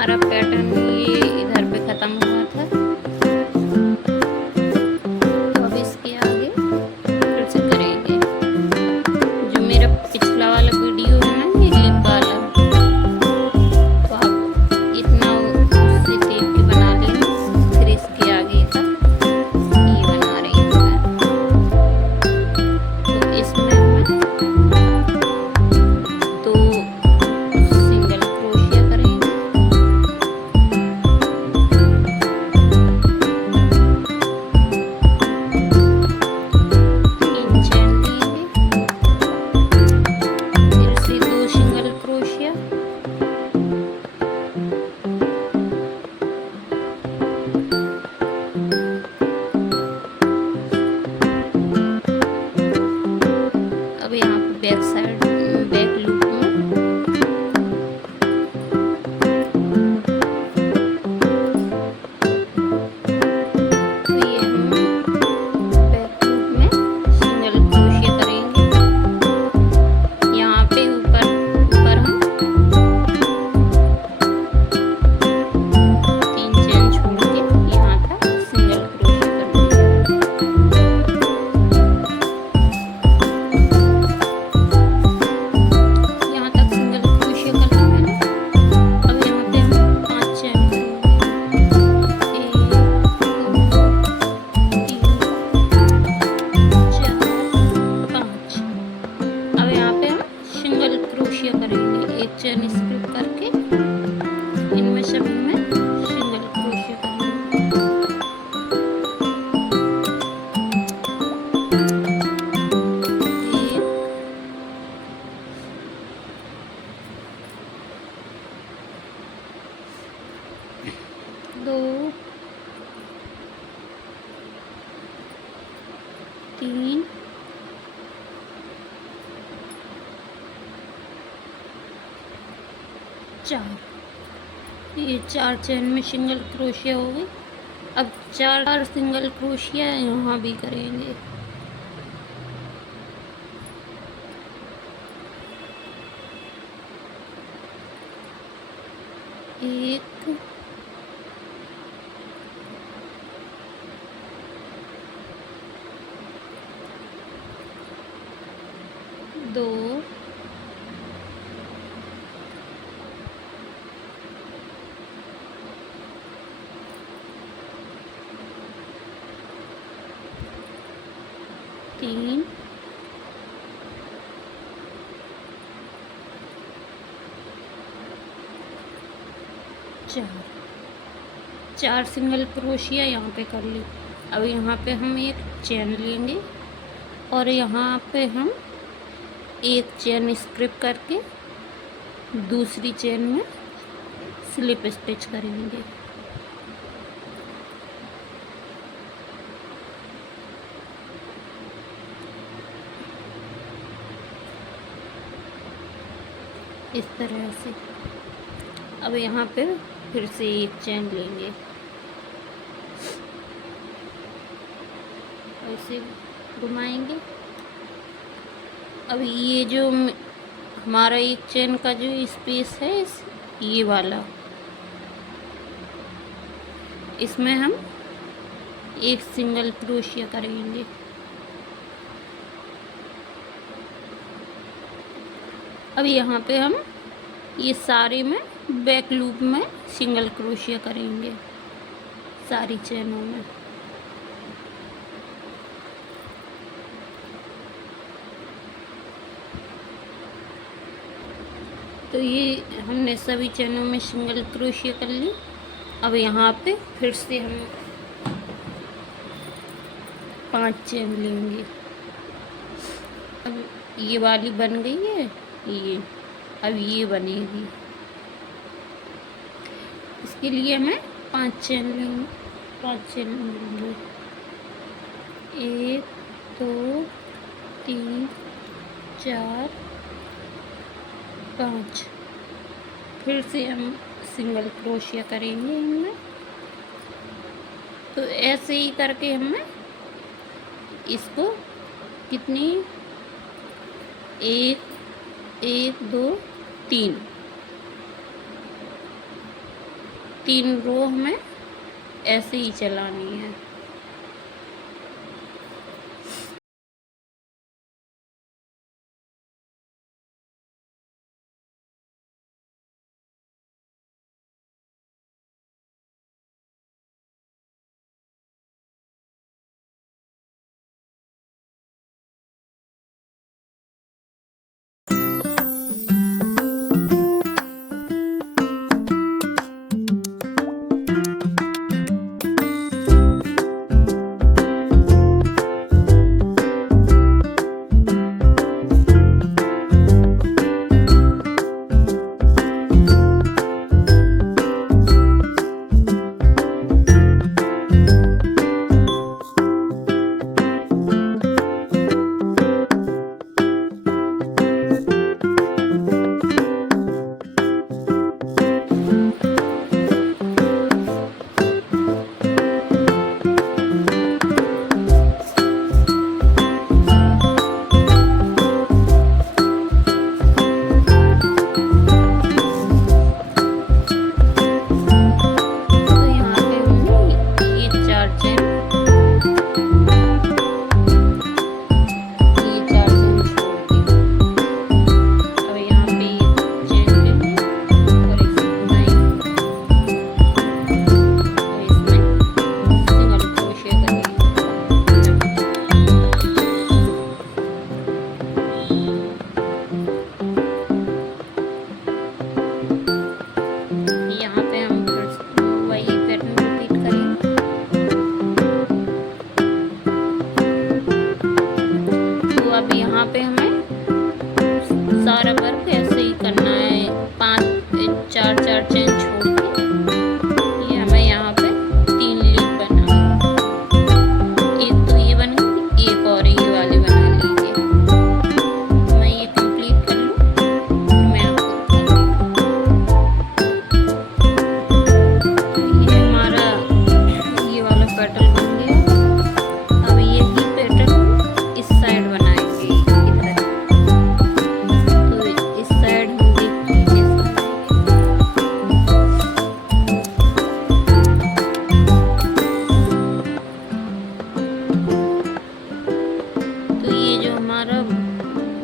हमारा पैटर्न ये इधर पे ख़त्म हुआ था। तो अब इसके आगे फिर से करेंगे। जो मेरा पिछला वाला वीडियो है ना, ये लिप वाला, तो आप इतना उससे देख के बना लेना। फिर इसके आगे का ये बना रही हूँ मैं। तो इसमें मैं 2 सिंगल क्रोशिया करेंगे। अब यहाँ पे बैक साइड बैक लूप में तो ये हम बैक लूप में सिंगल क्रोशिया करेंगे। यहाँ पे ऊपर हम 3 चेन छोड़ के यहाँ तक सिंगल क्रोशिया करेंगे। करेंगे 1 चेन स्किप करके इनमें सभी में सिंगल क्रोशिया करेंगे। 1 2 3 4। ये 4 चेन में सिंगल क्रोशिया हो गई। अब 4 सिंगल क्रोशिया यहाँ भी करेंगे। एक 2 3 4 सिंगल क्रोशिया यहाँ पे कर ली। अब यहाँ पे हम एक चेन लेंगे और यहाँ पे हम एक चेन स्किप करके दूसरी चेन में स्लिप स्टिच करेंगे। इस तरह से। अब यहाँ पे फिर से एक चेन लेंगे, ऐसे घुमाएंगे। अब ये जो हमारा एक चेन का जो स्पेस है ये वाला, इसमें हम एक सिंगल क्रोशिया करेंगे। अब यहाँ पे हम ये सारे में बैक लूप में सिंगल क्रोशिया करेंगे सारी चेनों में। तो ये हमने सभी चेनों में सिंगल क्रोशिया कर ली। अब यहाँ पे फिर से हम 5 चेन लेंगे। अब ये वाली बन गई है ये, अब ये बनेगी। इसके लिए मैं 5 चेन लेंगे, 5 चेन लेंगे। 1 2 3 4 5। फिर से हम सिंगल क्रोशिया करेंगे इनमें। तो ऐसे ही करके हमें इसको कितनी 1 1 2 3 3 रो हमें ऐसे ही चलानी है। यहाँ पे हमें सारा वर्क ऐसे ही करना है, 4 चेन छोड़ के। ये हमें यहाँ पे 3 लीफ बना, एक तो ये बन गई, एक और ये वाली बना लीजिए। मैं ये कंप्लीट कर लूँ, मैं आपको ये हमारा ये वाला पैटर्न बन गया। अब यही पैटर्न इस साइड बनाएंगे।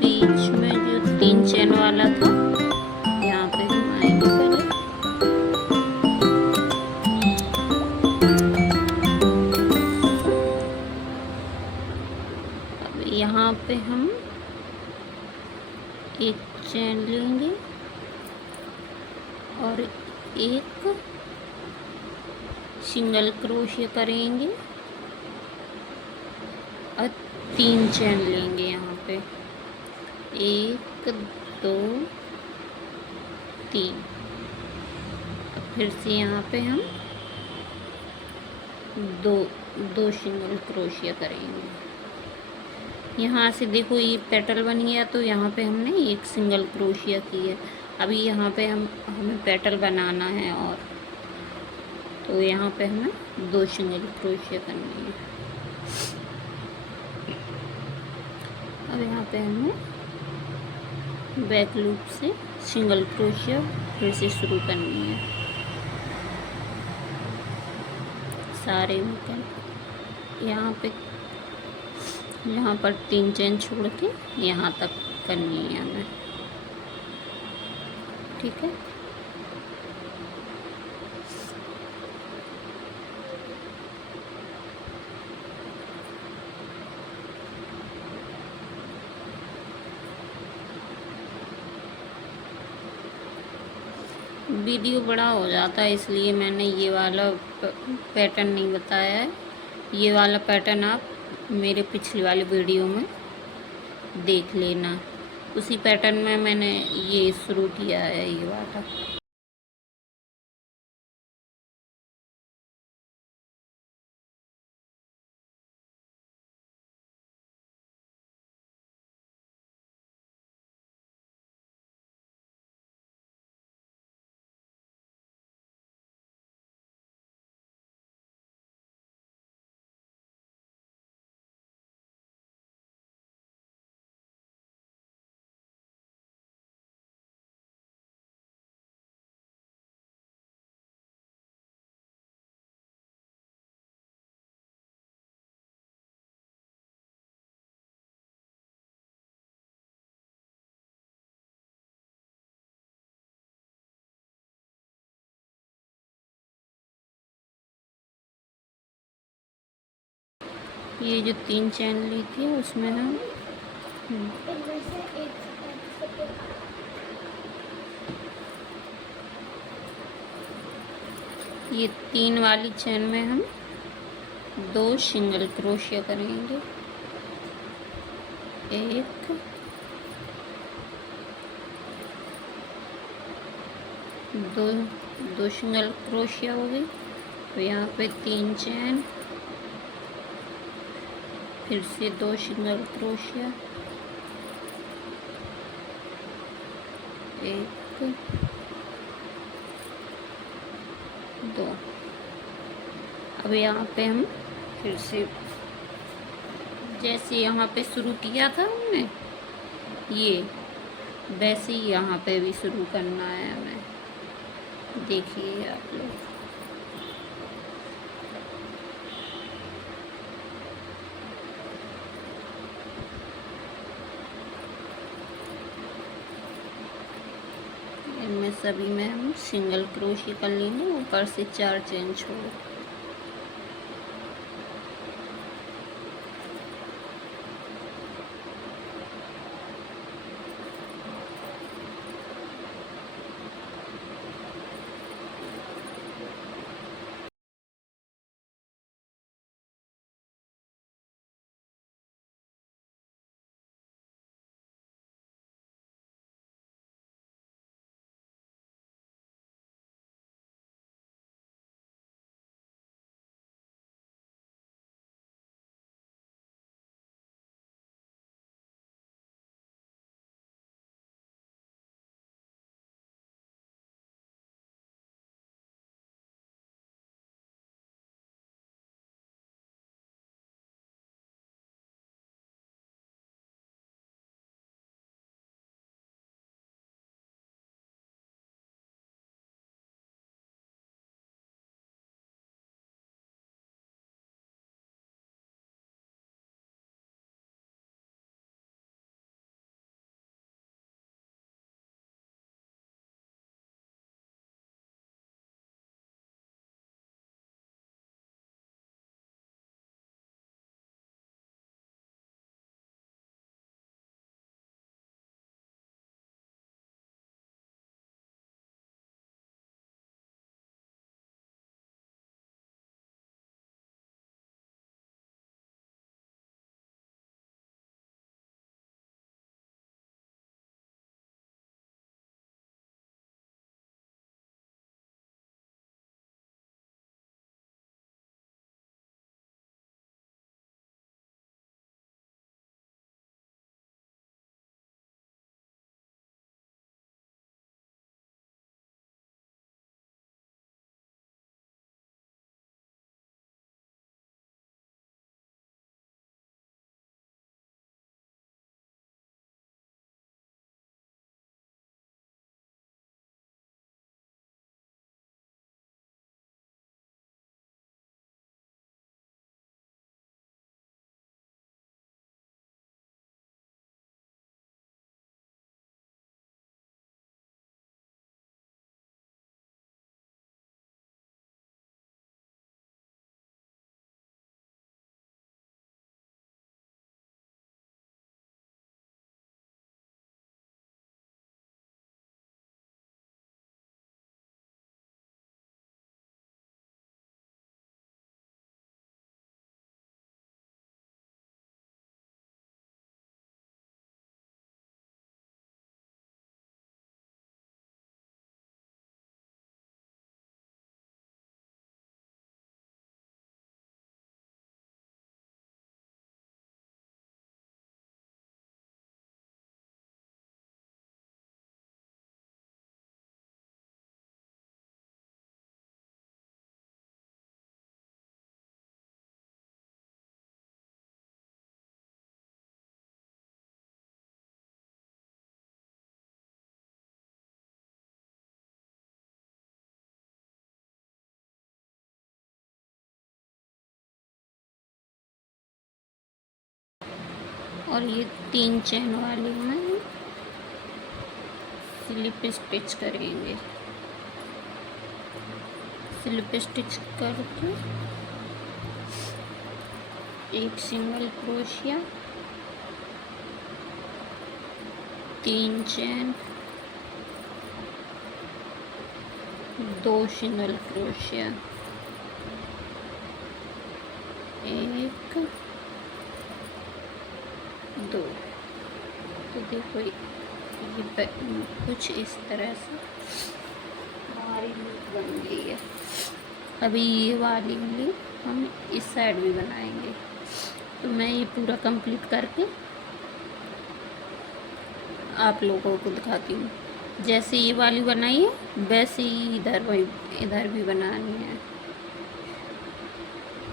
बीच में जो 3 चेन वाला था, यहाँ पे हम आएंगे पहले। अब यहाँ पे हम एक चेन लेंगे और एक सिंगल क्रोशिया करेंगे और 3 चेन लेंगे। यहाँ पे 1 2 3। फिर से यहाँ पे हम दो सिंगल क्रोशिया करेंगे। यहाँ से देखो ये पेटल बन गया, तो यहाँ पे हमने एक सिंगल क्रोशिया की है। अभी यहाँ पे हमें पेटल बनाना है, और तो यहाँ पे हमें 2 सिंगल क्रोशिया करनी है। अब यहाँ पे हमें बैक लूप से सिंगल क्रोशिया फिर से शुरू करनी है। सारे में यहाँ पर 3 चेन छोड़ के यहाँ तक करनी है हमें, ठीक है। वीडियो बड़ा हो जाता है, इसलिए मैंने ये वाला पैटर्न नहीं बताया है। ये वाला पैटर्न आप मेरे पिछले वाले वीडियो में देख लेना, उसी पैटर्न में मैंने ये शुरू किया है, ये वाला। ये जो 3 चैन ली थी उसमें हम ये 3 वाली चैन में हम 2 सिंगल क्रोशिया करेंगे। 1 2 सिंगल क्रोशिया हो गई। तो यहाँ पे 3 चैन, फिर से 2 सिंगल क्रोशिया, 1 2। अब यहाँ पे हम फिर से जैसे यहाँ पे शुरू किया था हमने ये, वैसे ही यहाँ पे भी शुरू करना है हमें। देखिए आप लोग, इनमें सभी में हम सिंगल क्रोशिया कर लेंगे, ऊपर से 4 चेन छोड़। और ये 3 चैन वाली में स्लिप स्टिच करेंगे। स्लिप स्टिच करके एक single crochet, 3 chain, 2 single crochet, 1 2। तो देखो ये कुछ इस तरह से हमारी लूप बन गई है। अभी ये वाली लूप हम इस साइड भी बनाएंगे। तो मैं ये पूरा कंप्लीट करके आप लोगों को दिखाती हूँ। जैसे ये वाली बनाई है वैसे ही इधर भी बनानी है।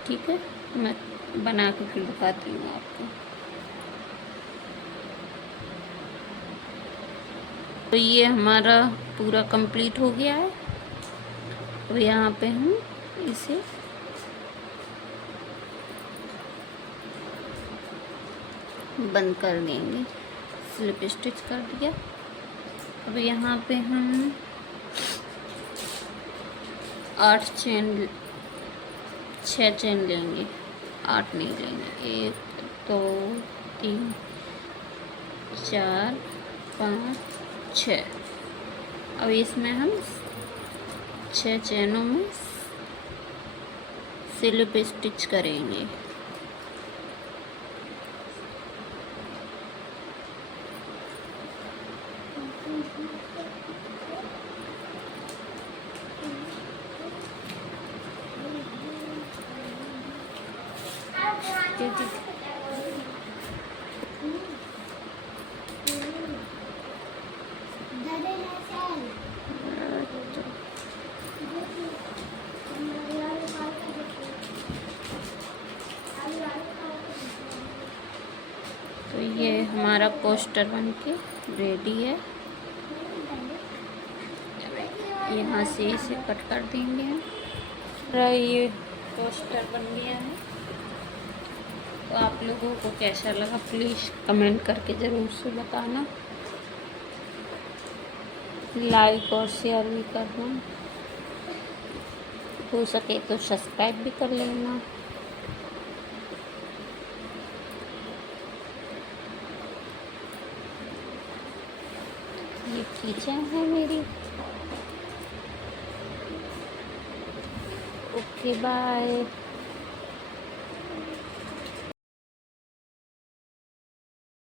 ठीक है, मैं बना के फिर दिखाती हूँ आपको। तो ये हमारा पूरा कंप्लीट हो गया है। तो यहाँ पे हम इसे बंद कर देंगे। स्लिप स्टिच कर दिया। अब यहाँ पे हम 6 चेन लेंगे, 8 नहीं लेंगे। 1 2 3 4 5 6। अब इसमें हम 6 चैनों में स्लिप स्टिच करेंगे। तो ये हमारा पोस्टर बनके रेडी है। यहाँ से इसे कट कर देंगे हम। ये पोस्टर बन गया है। तो आप लोगों को कैसा लगा प्लीज़ कमेंट करके ज़रूर से बताना। लाइक और शेयर भी करना, हो सके तो सब्सक्राइब भी कर लेना। ये किचन है मेरी। Okay bye.